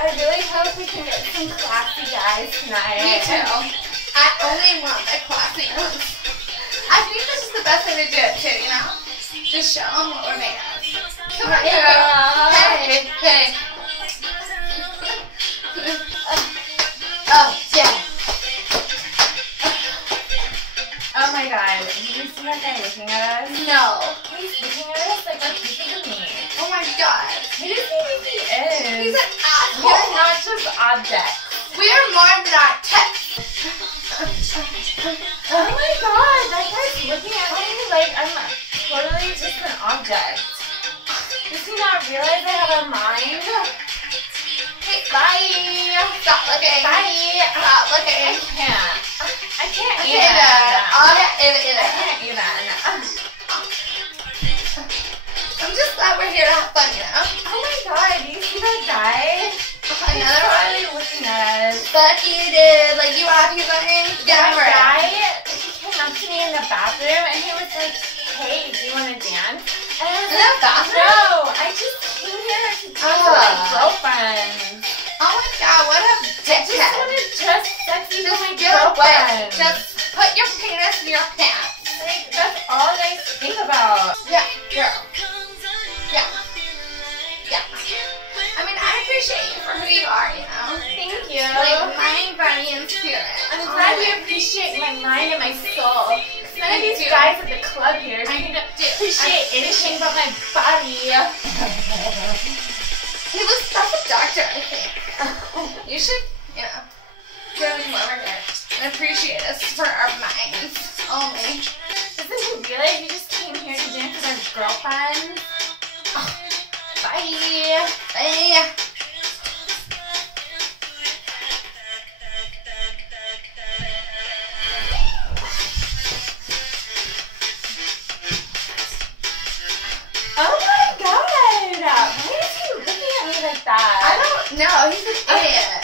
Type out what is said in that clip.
I really hope we can get some classy guys tonight. Me too. I only want the classy ones. I think this is the best way to do it too, you know? Just show them what we're made of. Come on, girl. Hey, hey. Oh, yeah. Oh my god, did you see that guy looking at us? No. He's looking at us like we're pieces of meat. Oh my god. Who do you think he is? He's an We asshole. are not just objects. We are more than our text. Oh my god, that guy's looking at me like I'm totally just an object. Does he not realize I have a mind? Hey, Bye! stop looking. Bye! Stop I looking. can't. I can't Okay, even. I'll get I it. can't even. I'm just glad we're here to have fun, you know? Oh my god, do you see that guy? Another He's one. totally looking at us. Fuck you, dude. Like, you happy something? Get That over it. guy, he came up to me in the bathroom and he was like, hey, do you want to dance? And I was In like, the bathroom? no, I just came here to talk to my girlfriend. Oh my god, what a I just dickhead. want to dress sexy for Just my get away. girlfriend. Just put your penis in your pants. Like, that's all I think about. Yeah, girl. Yeah. Yeah. I mean, I appreciate you for who you are, you know? Thank you. Like, mind, body, and spirit. I'm glad you appreciate my mind and my soul. None of these do. guys at the club here seem to do. appreciate anything but my body. He was such a doctor, I think. You should, you know, go in over here and appreciate us for our minds only. Doesn't he realize you just came here to dance with our girlfriend? Oh, bye. Bye. Oh my god! Why is he looking at me like that? I don't know. He's an idiot.